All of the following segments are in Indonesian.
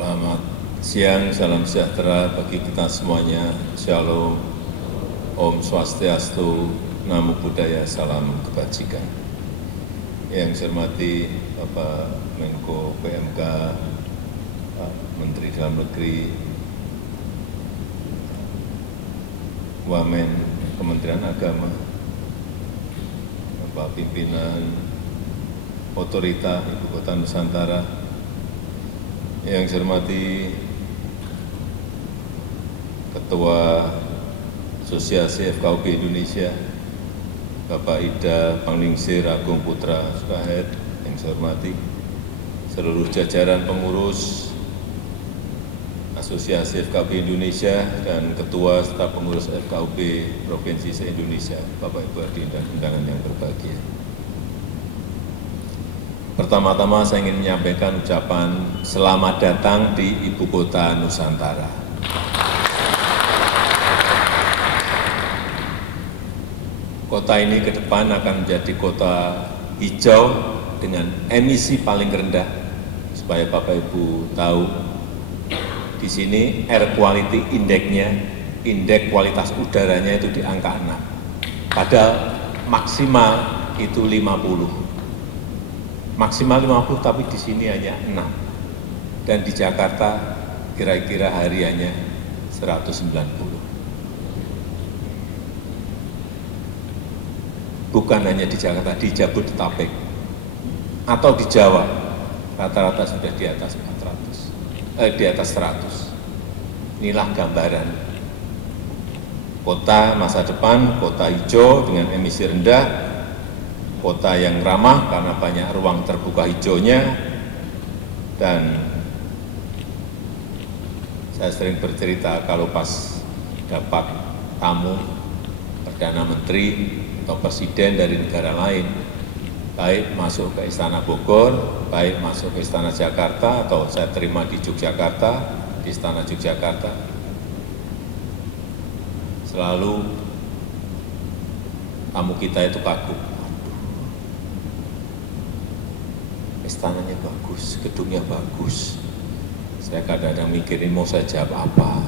Selamat siang, salam sejahtera bagi kita semuanya. Shalom, Om Swastiastu, Namo Buddhaya, salam kebajikan. Yang saya hormati Bapak Menko PMK, Pak Menteri Dalam Negeri, Wamen Kementerian Agama, Bapak Pimpinan Otorita Ibu Kota Nusantara, yang saya hormati Ketua Asosiasi FKUB Indonesia, Bapak Ida Panglingsir Agung Putra Sukahed, yang saya hormati seluruh jajaran pengurus Asosiasi FKUB Indonesia dan Ketua serta pengurus FKUB Provinsi se-Indonesia, Bapak Ibu hadirin dan undangan yang berbahagia. Pertama-tama saya ingin menyampaikan ucapan selamat datang di Ibu Kota Nusantara. Kota ini ke depan akan menjadi kota hijau dengan emisi paling rendah. Supaya Bapak Ibu tahu, di sini air quality index-nya, indeks kualitas udaranya itu di angka 6. Padahal maksimal itu 50. Maksimal 50, tapi di sini hanya 6. Dan di Jakarta kira-kira hariannya 190. Bukan hanya di Jakarta, di Jabodetabek atau di Jawa rata-rata sudah di atas 400, di atas 100. Inilah gambaran kota masa depan, kota hijau dengan emisi rendah, kota yang ramah karena banyak ruang terbuka hijaunya. Dan saya sering bercerita kalau pas dapat tamu Perdana Menteri atau Presiden dari negara lain, baik masuk ke Istana Bogor, baik masuk ke Istana Jakarta, atau saya terima di Yogyakarta, di Istana Yogyakarta, selalu tamu kita itu kagum. Istananya bagus, gedungnya bagus. Saya kadang-kadang mikirin mau saya jawab apa.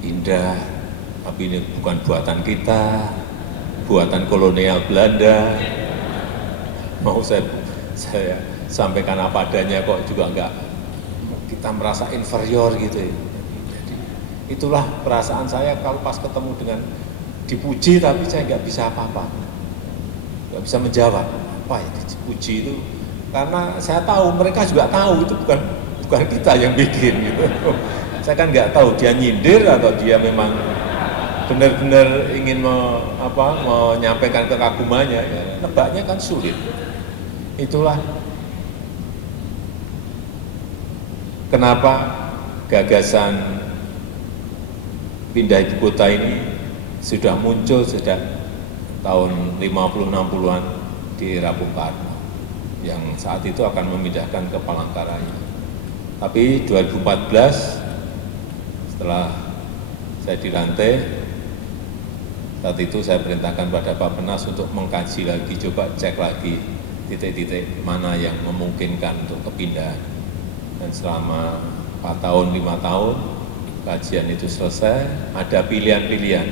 Indah, tapi ini bukan buatan kita, buatan kolonial Belanda. Mau saya sampaikan apa adanya kok juga enggak, kita merasa inferior gitu ya. Jadi, itulah perasaan saya kalau pas ketemu dengan dipuji tapi saya nggak bisa apa-apa, nggak bisa menjawab apa ya dipuji itu, karena saya tahu mereka juga tahu itu bukan kita yang bikin gitu. Saya kan nggak tahu dia nyindir atau dia memang benar-benar ingin menyampaikan kekagumannya. Ya, nebaknya kan sulit. Itulah kenapa gagasan pindah ibu kota ini sudah muncul sejak tahun 50-60-an di era Bung Karno, yang saat itu akan memindahkan ke Palangkaraya. Tapi 2014 setelah saya dilantik, saat itu saya perintahkan pada Pak Penas untuk mengkaji lagi, coba cek lagi titik-titik mana yang memungkinkan untuk kepindahan. Dan selama 4 tahun, 5 tahun, kajian itu selesai, ada pilihan-pilihan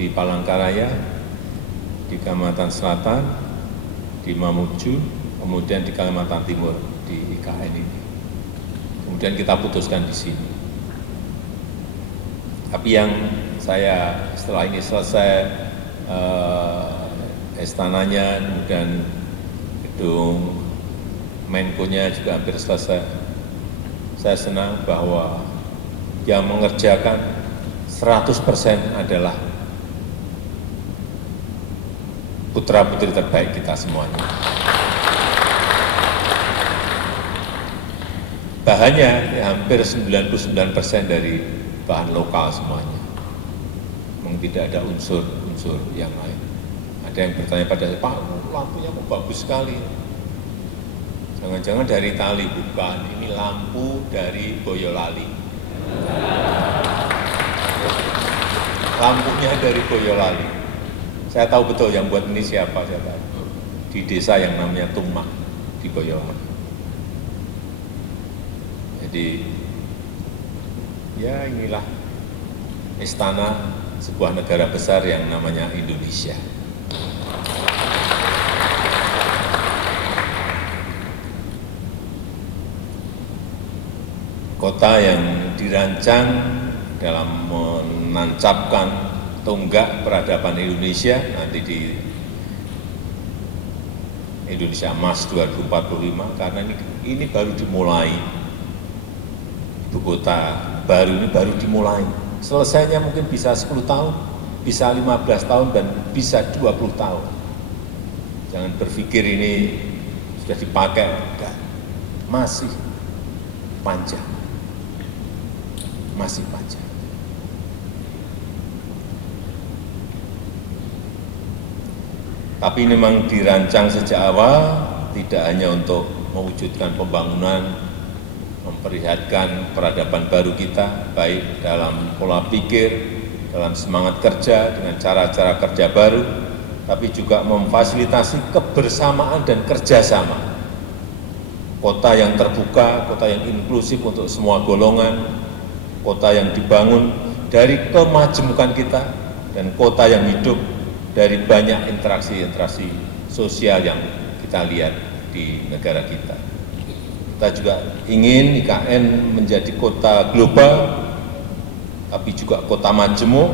di Palangkaraya, di Kalimantan Selatan, di Mamuju, kemudian di Kalimantan Timur, di IKN ini. Kemudian kita putuskan di sini. Tapi yang saya setelah ini selesai, istananya, kemudian gedung Menko-nya juga hampir selesai. Saya senang bahwa yang mengerjakan 100% adalah putra-putri terbaik kita semuanya. Bahannya ya, hampir 99% dari bahan lokal semuanya. Memang tidak ada unsur-unsur yang lain. Ada yang bertanya pada saya, Pak, lampunya kok bagus sekali. Jangan-jangan dari Itali, bukan. Ini lampu dari Boyolali. Lampunya dari Boyolali. Saya tahu betul yang buat ini siapa, saya tahu. Di desa yang namanya Tumak, di Boyolali. Jadi ya inilah istana sebuah negara besar yang namanya Indonesia. Kota yang dirancang dalam menancapkan tonggak peradaban Indonesia nanti di Indonesia Emas 2045, karena ini baru dimulai. Ibu kota baru ini baru dimulai. Selesainya mungkin bisa 10 tahun, bisa 15 tahun, dan bisa 20 tahun. Jangan berpikir ini sudah dipakai, enggak. Masih panjang. Masih panjang. Tapi ini memang dirancang sejak awal, tidak hanya untuk mewujudkan pembangunan, memperlihatkan peradaban baru kita, baik dalam pola pikir, dalam semangat kerja, dengan cara-cara kerja baru, tapi juga memfasilitasi kebersamaan dan kerjasama. Kota yang terbuka, kota yang inklusif untuk semua golongan, kota yang dibangun dari kemajemukan kita, dan kota yang hidup dari banyak interaksi-interaksi sosial yang kita lihat di negara kita. Kita juga ingin IKN menjadi kota global, tapi juga kota majemuk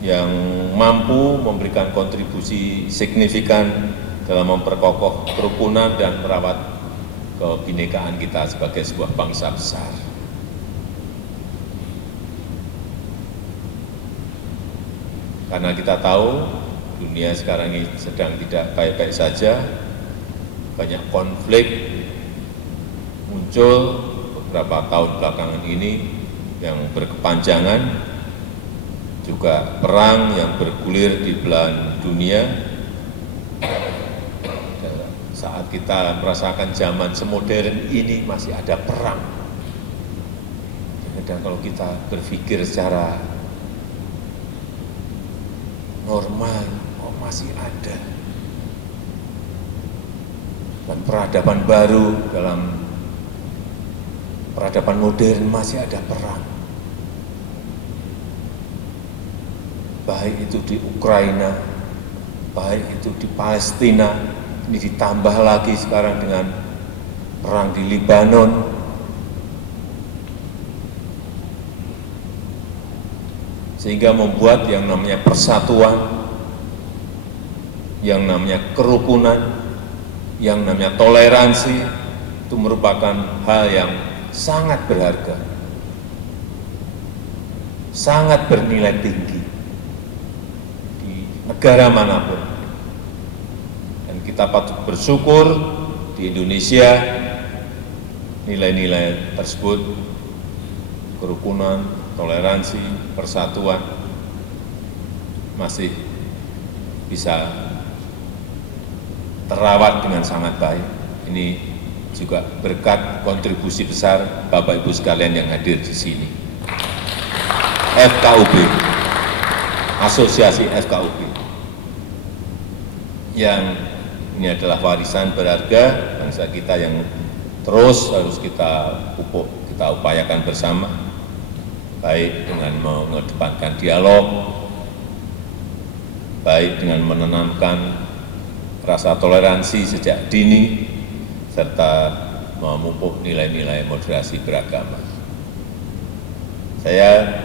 yang mampu memberikan kontribusi signifikan dalam memperkokoh kerukunan dan merawat kebinekaan kita sebagai sebuah bangsa besar. Karena kita tahu dunia sekarang ini sedang tidak baik-baik saja, banyak konflik muncul beberapa tahun belakangan ini yang berkepanjangan, juga perang yang bergulir di belahan dunia. Saat kita merasakan zaman semodern ini masih ada perang. Dan kalau kita berpikir secara normal, masih ada. Dan peradaban baru, dalam peradaban modern masih ada perang. Baik itu di Ukraina, baik itu di Palestina, ini ditambah lagi sekarang dengan perang di Lebanon. Sehingga membuat yang namanya persatuan, yang namanya kerukunan, yang namanya toleransi, itu merupakan hal yang sangat berharga, sangat bernilai tinggi di negara manapun. Dan kita patut bersyukur di Indonesia nilai-nilai tersebut, kerukunan, toleransi, persatuan, masih bisa terawat dengan sangat baik. Ini juga berkat kontribusi besar Bapak Ibu sekalian yang hadir di sini. FKUB, Asosiasi FKUB, yang ini adalah warisan berharga bangsa kita yang terus harus kita pupuk, kita upayakan bersama, baik dengan mengedepankan dialog, baik dengan menanamkan rasa toleransi sejak dini, serta memupuk nilai-nilai moderasi beragama. Saya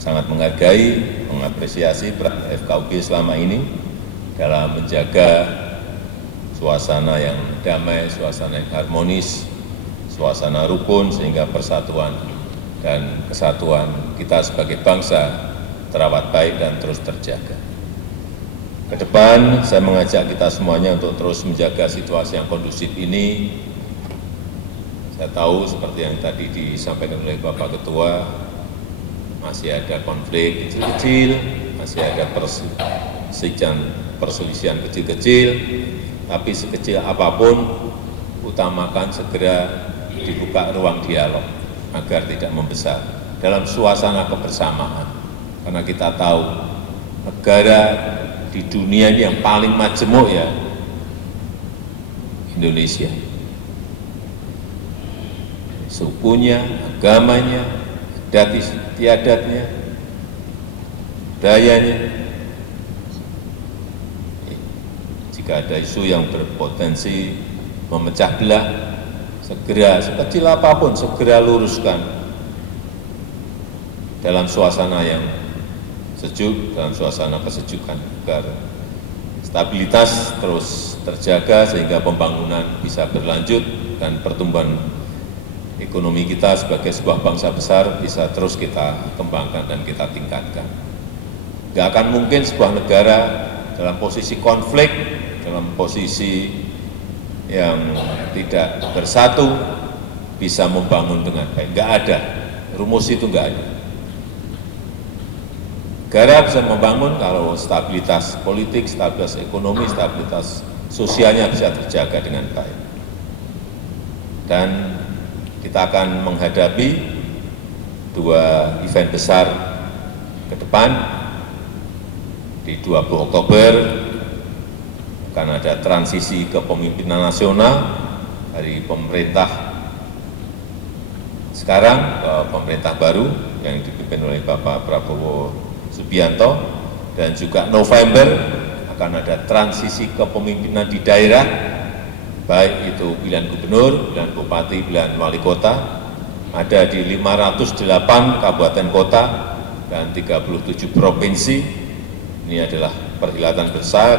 sangat menghargai, mengapresiasi peran FKUB selama ini dalam menjaga suasana yang damai, suasana yang harmonis, suasana rukun, sehingga persatuan dan kesatuan kita sebagai bangsa terawat baik dan terus terjaga. Ke depan, saya mengajak kita semuanya untuk terus menjaga situasi yang kondusif ini. Saya tahu seperti yang tadi disampaikan oleh Bapak Ketua, masih ada konflik kecil-kecil, masih ada perselisihan kecil-kecil, tapi sekecil apapun, utamakan segera dibuka ruang dialog agar tidak membesar dalam suasana kebersamaan. Karena kita tahu negara di dunia ini yang paling majemuk ya Indonesia. sukunya, agamanya, adat istiadatnya, budayanya. Jika ada isu yang berpotensi memecah belah, segera, sekecil apapun, segera luruskan dalam suasana yang sejuk, dalam suasana kesejukan, agar stabilitas terus terjaga sehingga pembangunan bisa berlanjut dan pertumbuhan ekonomi kita sebagai sebuah bangsa besar bisa terus kita kembangkan dan kita tingkatkan. Tidak akan mungkin sebuah negara dalam posisi konflik, dalam posisi yang tidak bersatu bisa membangun dengan baik. Nggak ada, rumus itu nggak ada. Negara bisa membangun kalau stabilitas politik, stabilitas ekonomi, stabilitas sosialnya bisa terjaga dengan baik. Dan kita akan menghadapi dua event besar ke depan. Di 20 Oktober akan ada transisi kepemimpinan nasional dari pemerintah sekarang ke pemerintah baru yang dipimpin oleh Bapak Prabowo Subianto, dan juga November akan ada transisi kepemimpinan di daerah, baik itu pilihan gubernur, pilihan bupati, pilihan wali kota, ada di 508 kabupaten kota dan 37 provinsi. Ini adalah perhelatan besar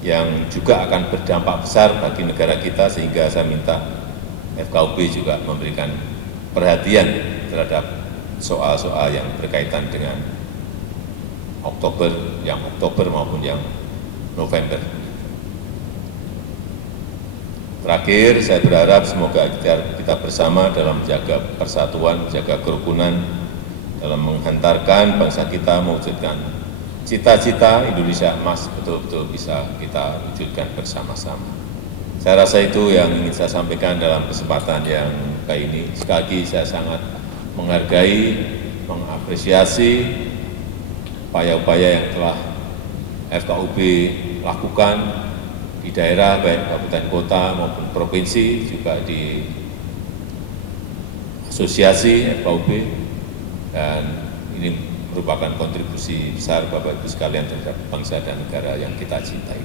yang juga akan berdampak besar bagi negara kita, sehingga saya minta FKUB juga memberikan perhatian terhadap soal-soal yang berkaitan dengan Oktober maupun yang November. Terakhir, saya berharap semoga kita bersama dalam menjaga persatuan, menjaga kerukunan, dalam menghantarkan bangsa kita mewujudkan cita-cita Indonesia emas betul-betul bisa kita wujudkan bersama-sama. Saya rasa itu yang ingin saya sampaikan dalam kesempatan yang kali ini. Sekali lagi saya sangat menghargai, mengapresiasi upaya-upaya yang telah FKUB lakukan di daerah, baik kabupaten kota maupun provinsi, juga di asosiasi FKUB, dan ini merupakan kontribusi besar Bapak Ibu sekalian terhadap bangsa dan negara yang kita cintai.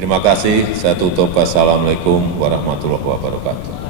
Terima kasih. Saya tutup. Wassalamualaikum warahmatullahi wabarakatuh.